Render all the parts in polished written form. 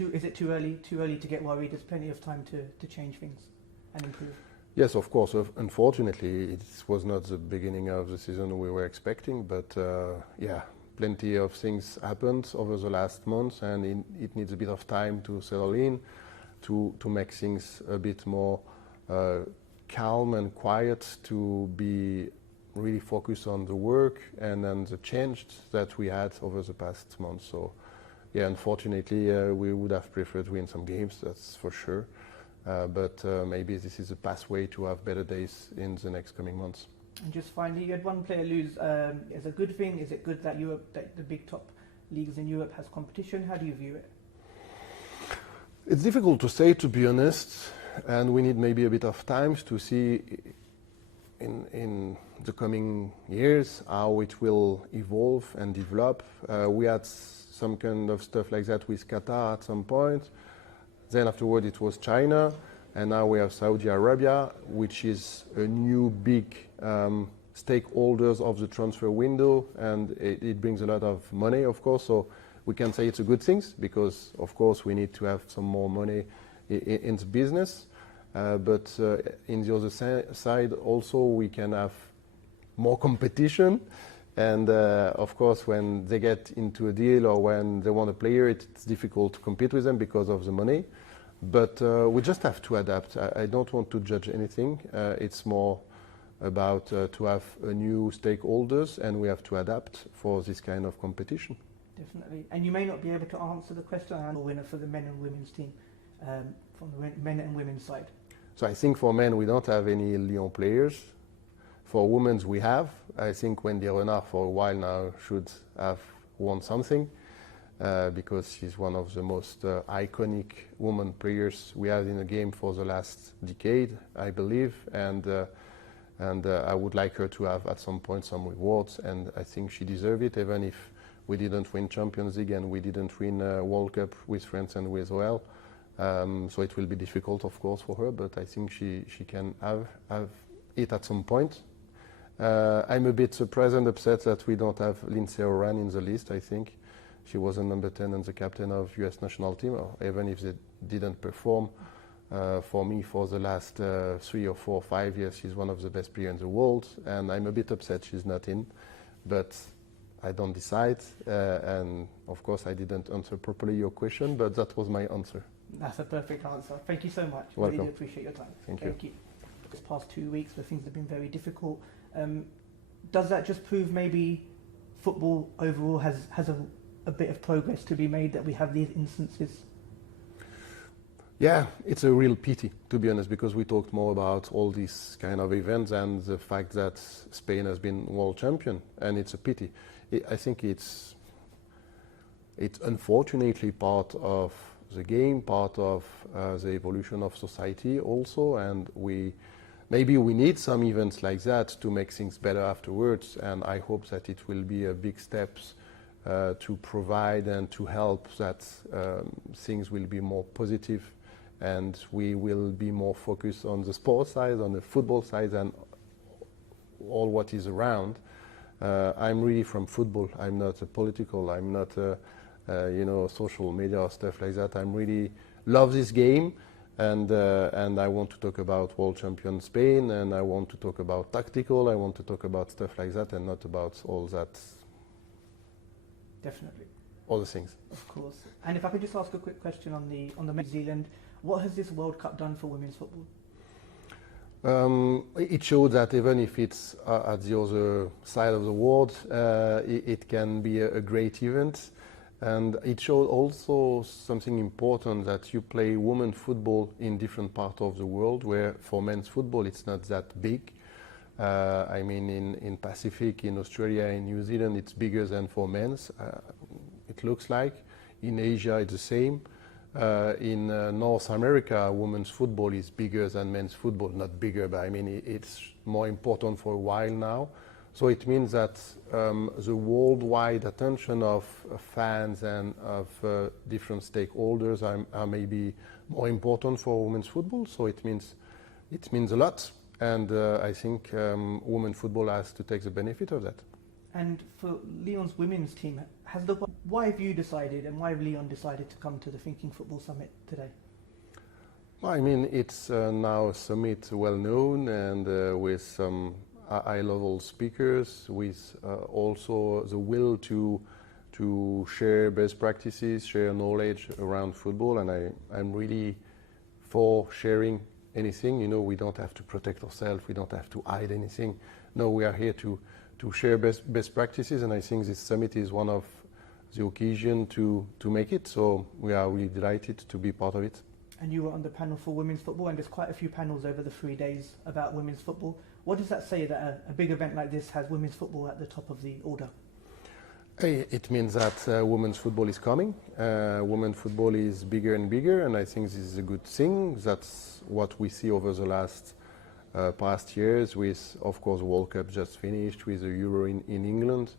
Is it too early to get worried? There's plenty of time to change things and improve. Yes, of course. Unfortunately, it was not the beginning of the season we were expecting, but yeah, plenty of things happened over the last months, and it needs a bit of time to settle in, to make things a bit more calm and quiet, to be really focused on the work and on the change that we had over the past months. So, yeah, unfortunately, we would have preferred to win some games, that's for sure. But maybe this is a pathway to have better days in the next coming months. And just finally, you had one player lose. Is it a good thing? Is it good that that the big top leagues in Europe has competition? How do you view it? It's difficult to say, to be honest, and we need maybe a bit of time to see in the coming years how it will evolve and develop. We had some kind of stuff like that with Qatar at some point. Then afterward it was China, and now we have Saudi Arabia, which is a new big stakeholders of the transfer window, and it brings a lot of money, of course. So we can say it's a good thing because, of course, we need to have some more money in the business. But in the other side, also we can have more competition. And of course, when they get into a deal or when they want a player, it's difficult to compete with them because of the money. But we just have to adapt. I don't want to judge anything. It's more about to have a new stakeholders, and we have to adapt for this kind of competition. Definitely. And you may not be able to answer the question. I'm a winner for the men and women's team, from the men and women's side. So I think for men, we don't have any Lyon players. For women's, we have. I think Wendy Renard for a while now should have won something because she's one of the most iconic women players we have in the game for the last decade, I believe. And I would like her to have at some point some rewards, and I think she deserves it, even if we didn't win Champions League and we didn't win World Cup with France and with OL. So it will be difficult, of course, for her, but I think she can have it at some point. I'm a bit surprised and upset that we don't have Lindsay Oran in the list. I think she was a number 10 and the captain of US national team, even if they didn't perform. For me, for the last 3 or 4 or 5 years, she's one of the best players in the world, and I'm a bit upset she's not in. But I don't decide, and of course I didn't answer properly your question, but that was my answer. That's a perfect answer. Thank you so much. Welcome. Really appreciate your time. Thank you. This past 2 weeks where things have been very difficult. Does that just prove maybe football overall has a bit of progress to be made, that we have these instances? Yeah, it's a real pity, to be honest, because we talked more about all these kind of events and the fact that Spain has been world champion, and it's a pity. I think it's unfortunately part of the game, part of the evolution of society also, and maybe we need some events like that to make things better afterwards, and I hope that it will be a big steps to provide and to help that things will be more positive, and we will be more focused on the sports side, on the football side, and all what is around. I'm really from football. I'm not a political. I'm not social media or stuff like that. I'm really love this game, and I want to talk about world champion Spain, and I want to talk about tactical. I want to talk about stuff like that, and not about all that. Definitely. All the things. Of course. And if I could just ask a quick question on the New Zealand, what has this World Cup done for women's football? It showed that even if it's at the other side of the world, it can be a great event. And it showed also something important, that you play women's football in different parts of the world, where for men's football it's not that big. I mean, in Pacific, in Australia, in New Zealand, it's bigger than for men's. It looks like. In Asia, it's the same. In North America, women's football is bigger than men's football. Not bigger, but I mean, it's more important for a while now. So it means that the worldwide attention of fans and of different stakeholders are maybe more important for women's football. So it means a lot. And I think women's football has to take the benefit of that. And for Lyon's women's team, why have you decided and why have Lyon decided to come to the Thinking Football Summit today? Well, I mean, it's now a summit well known and with some high-level speakers, with also the will to share best practices, share knowledge around football, and I'm really for sharing anything. You know, we don't have to protect ourselves, we don't have to hide anything. No, we are here to share best practices, and I think this summit is one of the occasion to make it. So we are really delighted to be part of it. And you were on the panel for women's football, and there's quite a few panels over the 3 days about women's football. What does that say that a big event like this has women's football at the top of the order? It means that women's football is coming. Women's football is bigger and bigger, and I think this is a good thing. That's what we see over the past years with, of course, World Cup just finished, with the Euro in England.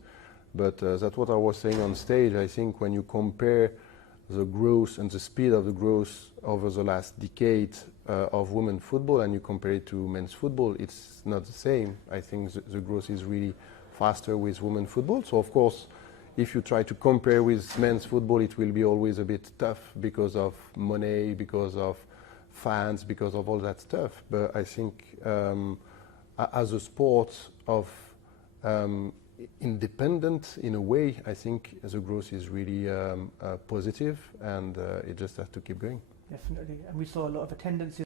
But that's what I was saying on stage. I think when you compare the growth and the speed of the growth over the last decade of women's football and you compare it to men's football, it's not the same. I think the growth is really faster with women's football. So, of course, if you try to compare with men's football, it will be always a bit tough because of money, because of fans, because of all that stuff. But I think as a sport of independent in a way, I think the growth is really positive, and it just has to keep going. Definitely, and we saw a lot of attendances.